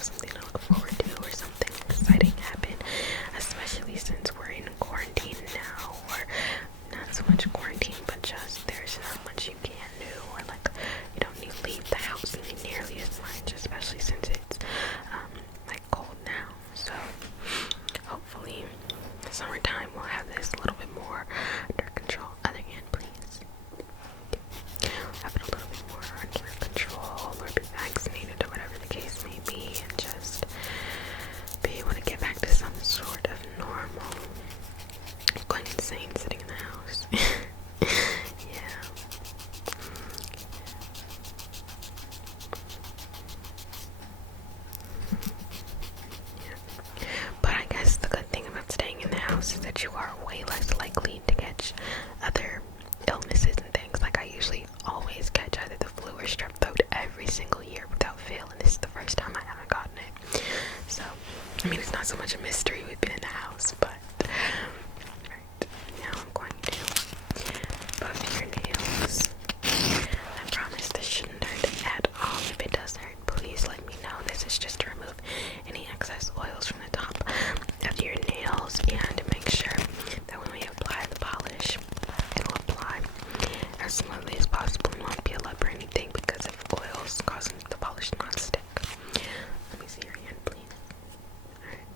have something to look forward to or something exciting happen, especially since we're in quarantine now, or not so much quarantine, but just there's not much you can do, or like you don't need to leave the house nearly as much, especially since it's like cold now. So hopefully summertime will have this a little bit more under control. Other hand, please. Have it a little bit more under control, or be vaccinated, or whatever the case may be, and just be able to get back to some sort of normal. I'm going insane sitting in the house. Yeah. But I guess the good thing about staying in the house is that you are way less likely to catch other illnesses and things. Like I usually always catch either the flu or strep throat every single year without fail, and this is the first time I haven't gotten it. So, I mean, it's not so much a mystery we've been in the house, but right now I'm going to buff your nails. I promise this shouldn't hurt at all. If it does hurt, please let me know. This is just to remove any excess oils from the top of your nails and to make sure that when we apply the polish, it'll apply as smoothly as possible and won't peel up or anything, because if oils causing the polish not to stick. Let me see your hand, please. Alright.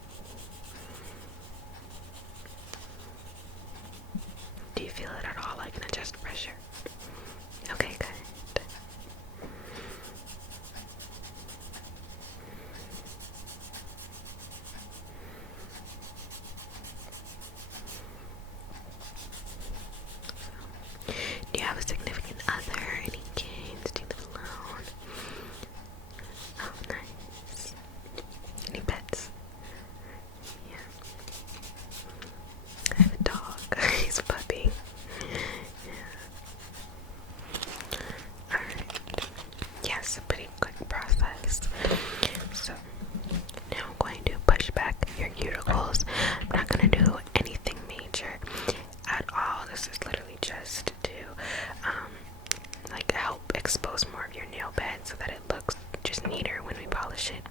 Do you feel it at all? I can adjust pressure. Okay, good. Do you have a significant other? Any kids? Do you live alone? Oh, nice. Any pets? Yeah. I have a dog. He's a puppy. Yeah. Alright. Yes, a pretty quick process. So, now I'm going to push back your cuticles. I'm not going to do anything major at all. This is literally just to like help expose more of your nail bed so that it looks just neater when we polish it.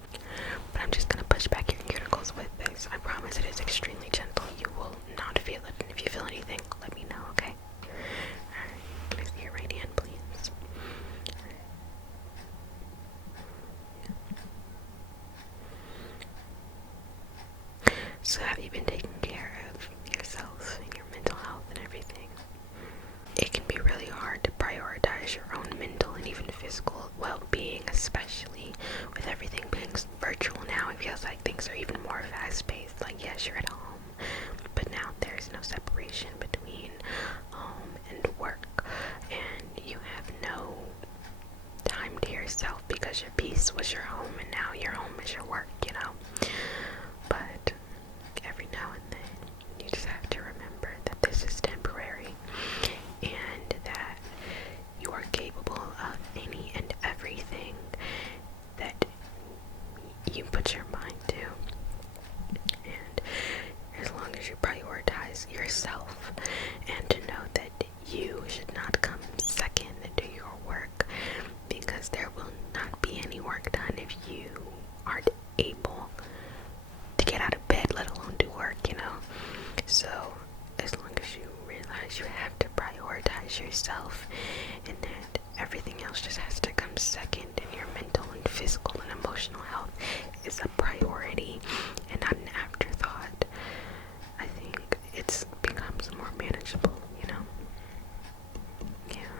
But I'm just gonna push back your cuticles with this. I promise it is extremely gentle. You will not feel it. And if you feel anything, let me know, okay? Alright, can I see your right hand, please? So have you been taking care of yourself and your mental health and everything? It can be really hard to prioritize your own mental and even physical well-being, especially with everything being virtual now. It feels like things are even more fast-paced. Like, yes, you're at home, but now there's no separation between home and work, and you have no time to yourself because your peace was your home, and now your home is your work, you know? But every now and then, you just have to remember that this is temporary, and that you are capable of any and everything that you put your mind to. And as long as you prioritize yourself and to know that you should not come second to your work, because there will not be any work done if you aren't able to get out of bed, let alone do work, you know? So as long as you realize you have to prioritize yourself, and that everything else just has to come second, and your mental and physical and emotional health is a priority and not an afterthought, I think it becomes more manageable, you know? Yeah.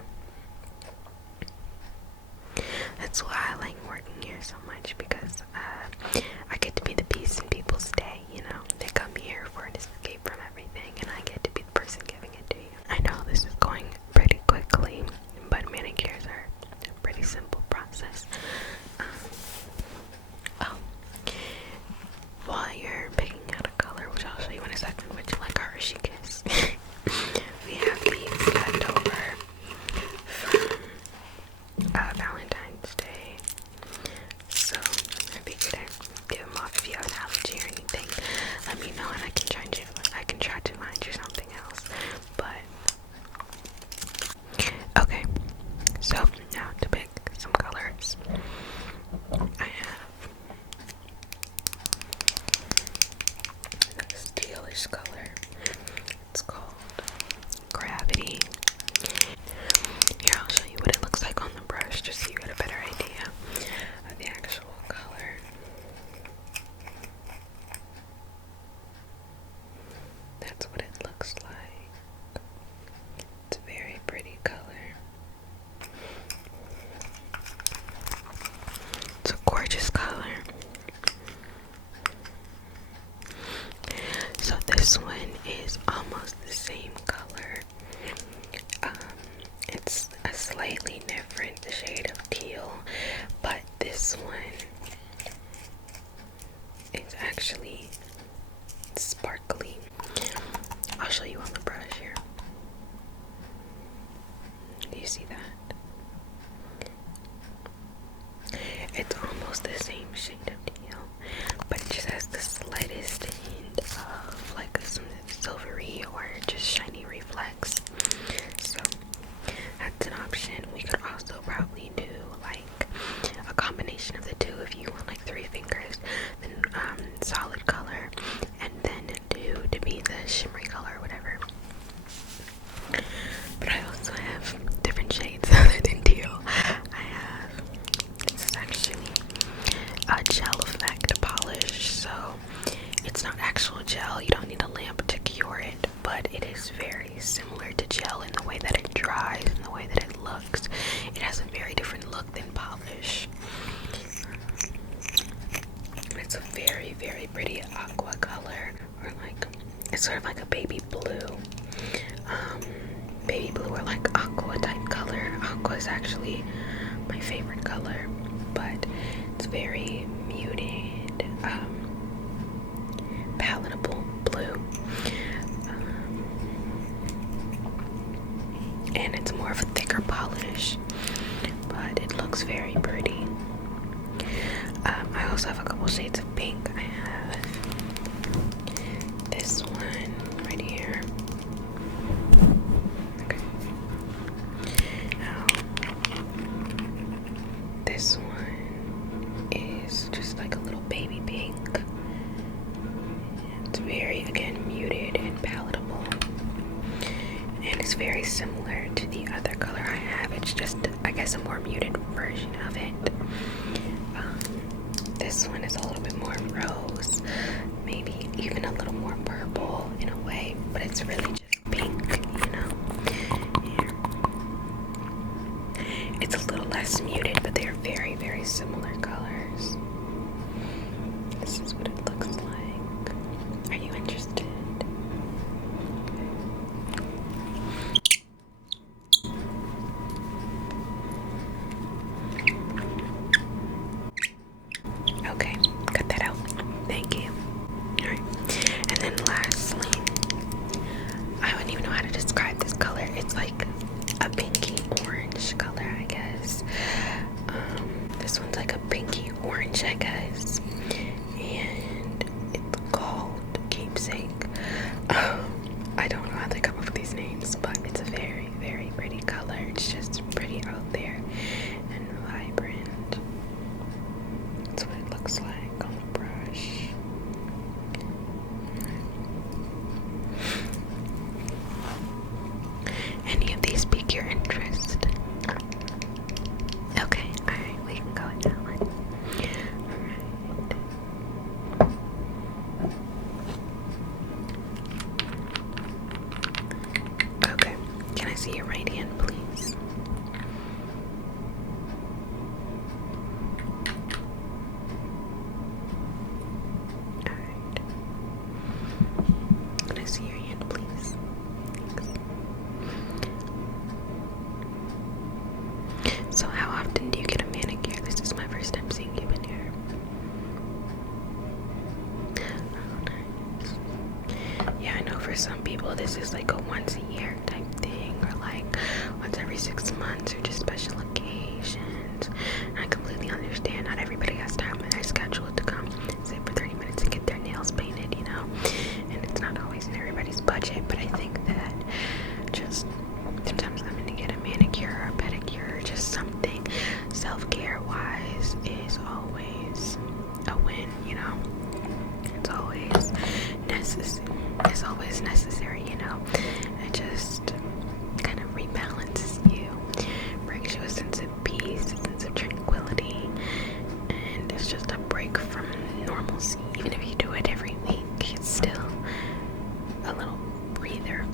That's why I like working here so much, because I get to be the peace in people's day, you know? They come here for an escape from everything, and I get to be the person giving it to you. I know this is going pretty quickly, but manicures are a pretty simple process. While you're picking out a color, which I'll show you in a second, would you like a Hershey Kiss? We have these left over from Valentine's Day, so I figured I'd give them off. If you have an allergy or anything, let me know, and I can try to find you something else. But okay, so now to pick some colors, I have combination of the two. If you want like 3 fingers, then solid color, and then 2 to be the shimmery color or whatever. But I also have different shades other than teal. I have, this is actually a gel effect polish, so it's not actual gel. You don't need a lamp to cure it, but it is very similar to gel in the way that it dries and the way that it looks. It has a very different look than polish. It's a very, very pretty aqua color, or like, it's sort of like a baby blue. Baby blue or like aqua type color. Aqua is actually my favorite color, but it's very muted, palatable blue. And it's more of a thicker polish, but it looks very pretty. I also have a couple shades of pink. I have this one right here. Okay. Now, this one is just like a little baby pink. It's very, again, muted and palatable. And it's very similar to the other color I have. It's just, I guess, a more muted version of it. This one is a little bit more rose, maybe even a little more purple in a way, but it's really just pink, you know? Yeah. It's a little less muted, but they're very, very similar colors. This is what it looks like. Are you interested? Okay, cut that out. Thank you. Alright. And then lastly, I wouldn't even know how to describe this color. It's like a pinky orange color, I guess. This one's like a pinky orange, I guess. And it's called Keepsake. I don't know how they come up with these names, but it's a very, very pretty color. It's just pretty out there and vibrant. That's what it looks like on the brush. Any of these pique your interest? Okay, alright, we can go with that one. Alright. Okay, can I see your right hand, please? Alright. Can I see your hand, please? Thanks. So how often do you get a manicure? This is my first time seeing you in here. Oh, nice. Yeah, I know for some people this is like a once a year type thing, or like once every 6 months, or just special occasions. And I completely understand. Not everybody has time in their schedule to come sit for 30 minutes and get their nails painted, you know? And it's not always in everybody's budget, but I think that just sometimes coming to get a manicure or a pedicure or just something self-care wise is always a win, you know? It's always necessary, you know? It just kind of rebalances you, brings you a sense of peace, a sense of tranquility, and it's just a break from normalcy. Even if you do it every week, it's still a little breather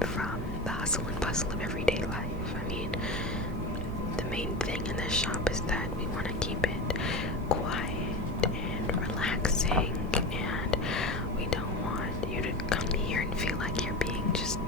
from the hustle and bustle of everyday life. I mean, the main thing in this shop is that we want to keep it quiet and relaxing, and we don't want you to come here and feel like you're being just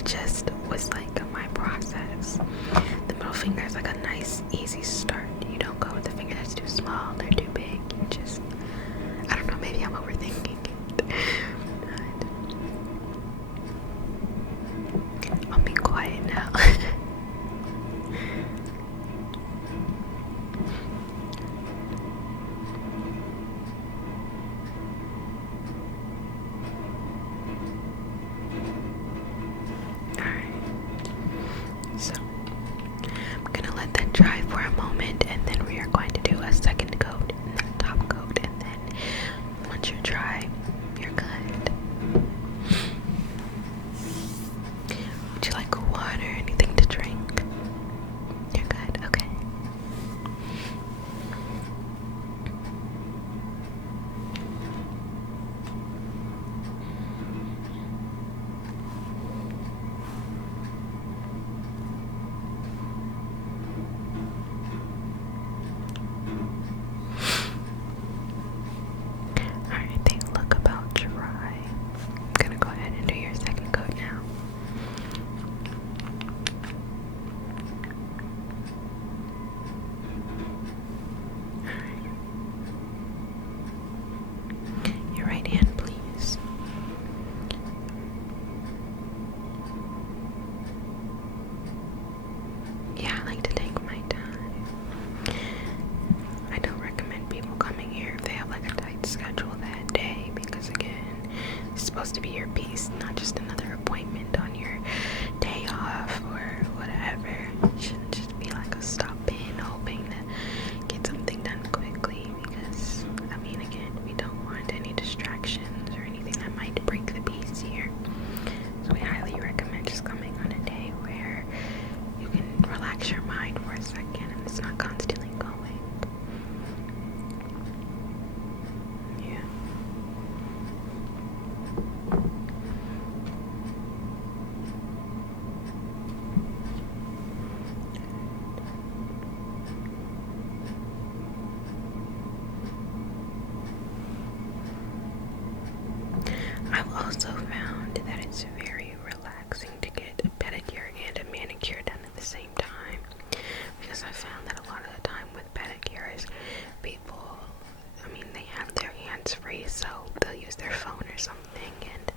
it just was like my process. The middle finger is like a nice, easy start. You don't go with the finger that's too small or too big. You just, I don't know, maybe I'm overthinking it. I'll be quiet now. So I'm gonna let that dry for a moment, and then we are going to do a second coat, top coat, and then once you're dry, you're good. Would you like water, anything to drink? You're good, okay. Alright, they look about dry. I'm gonna go ahead and do your second coat now. Alright. Your right hand, please. Yeah, I like to take my time. I don't recommend people coming here if they have like a tight schedule that day, because again, it's supposed to be your piece, not just another appointment on your day off or whatever. It shouldn't just be like a stop in hoping to get something done quickly, because I mean, again, we don't want any distractions or anything that might break the piece here. So we highly recommend just coming on a day where you can relax your mind for a second and it's not constantly going. Yeah. I've also found that it's very relaxing to get a pedicure and a manicure done at the same time, because I found that a lot of the time with pedicures, people, I mean, they have their hands free, so they'll use their phone or something, and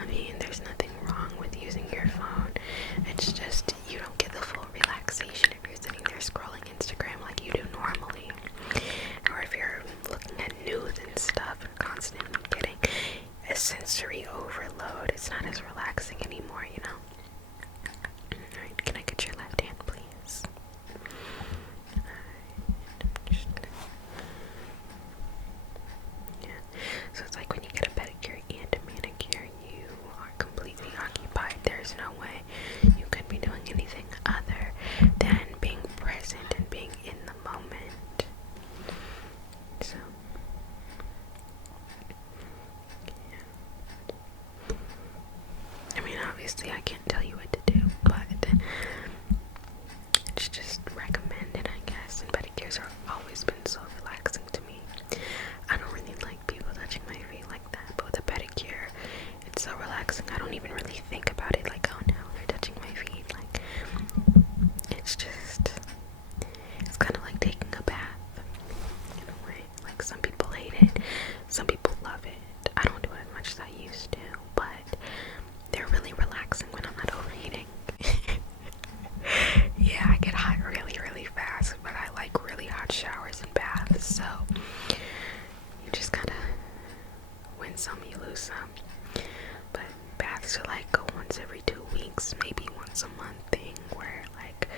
I mean, there's nothing wrong with using your phone. It's just you don't get the full relaxation if you're sitting there scrolling Instagram like you do normally, or if you're looking at news and stuff and constantly getting a sensory overload. It's not as relaxing anymore, you know. Alright, can I get your left hand, please? Yeah. So it's like when you get a pedicure and a manicure, you are completely occupied. There's no way you could be doing anything other than being present and being in the moment. So I mean, obviously I can't tell you what to do, but it's just recommended, I guess, and pedicures have always been so relaxing to me. I don't really like people touching my feet like that, but with a pedicure, it's so relaxing. I don't even really think about it, like, oh no, they're touching my feet. Like, it's just, it's kind of like taking a bath, in a way. Like, some people hate it, some people love it. I don't do it as much as I used to, but they're really relaxing when I'm not overheating. Yeah, I get hot really, really fast, but I like really hot showers and baths, so you just kind of win some, you lose some. But baths are like a once every 2 weeks, maybe once a month thing, where like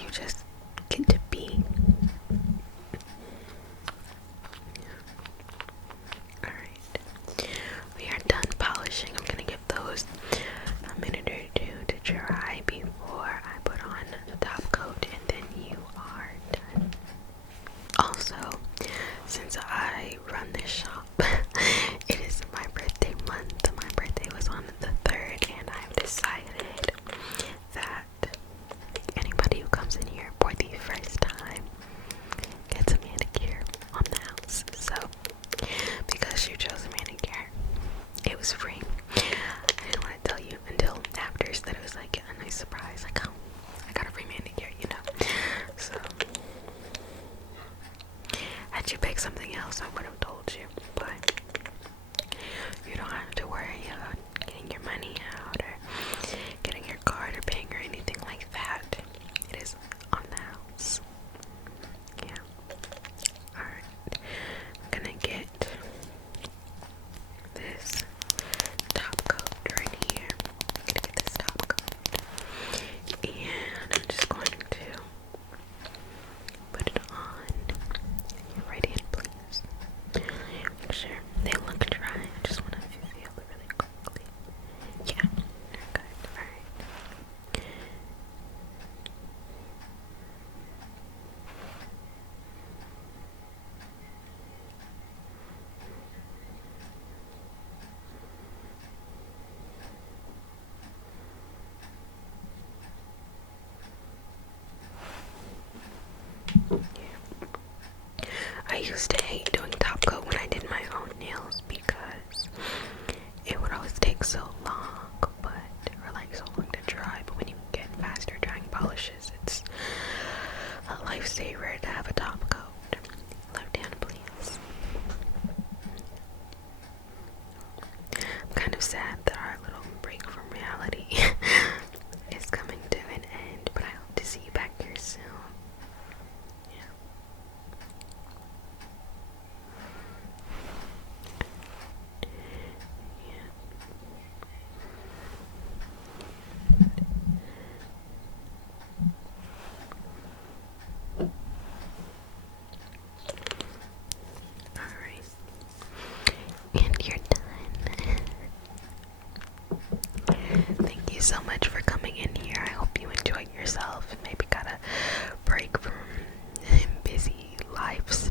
you just get to be. Alright, we are done polishing. I'm gonna give those a minute or two to dry before I put on the top coat, and then you are done. Also, since I run this shop, it is my birthday month. My birthday was on the 3rd, and I've decided first that it was like a nice surprise, like, oh, I got a free manicure, you know. So had you picked something else, I would have told you, but you don't have to worry about getting your money out or getting your card or paying or anything like that. It is on the house. Yeah. Alright. I'm gonna get this top coat right here. I'm gonna get this top coat. And I'm just going to put it on your right hand, please. Make sure they look dry. I just want to feel it really quickly. Yeah, they're good. Alright. I used to hate doing top coat when I did my own nails because it would always take so long, or like so long to dry. But when you get faster drying polishes, it's a lifesaver to have a top coat. Left hand, please. I'm kind of sad that our little break from reality is coming to an end, but I hope to see you back here soon. Yeah. Alright. And you're done. Thank you so much for coming in here. I hope you enjoyed yourself and maybe got a break from busy life's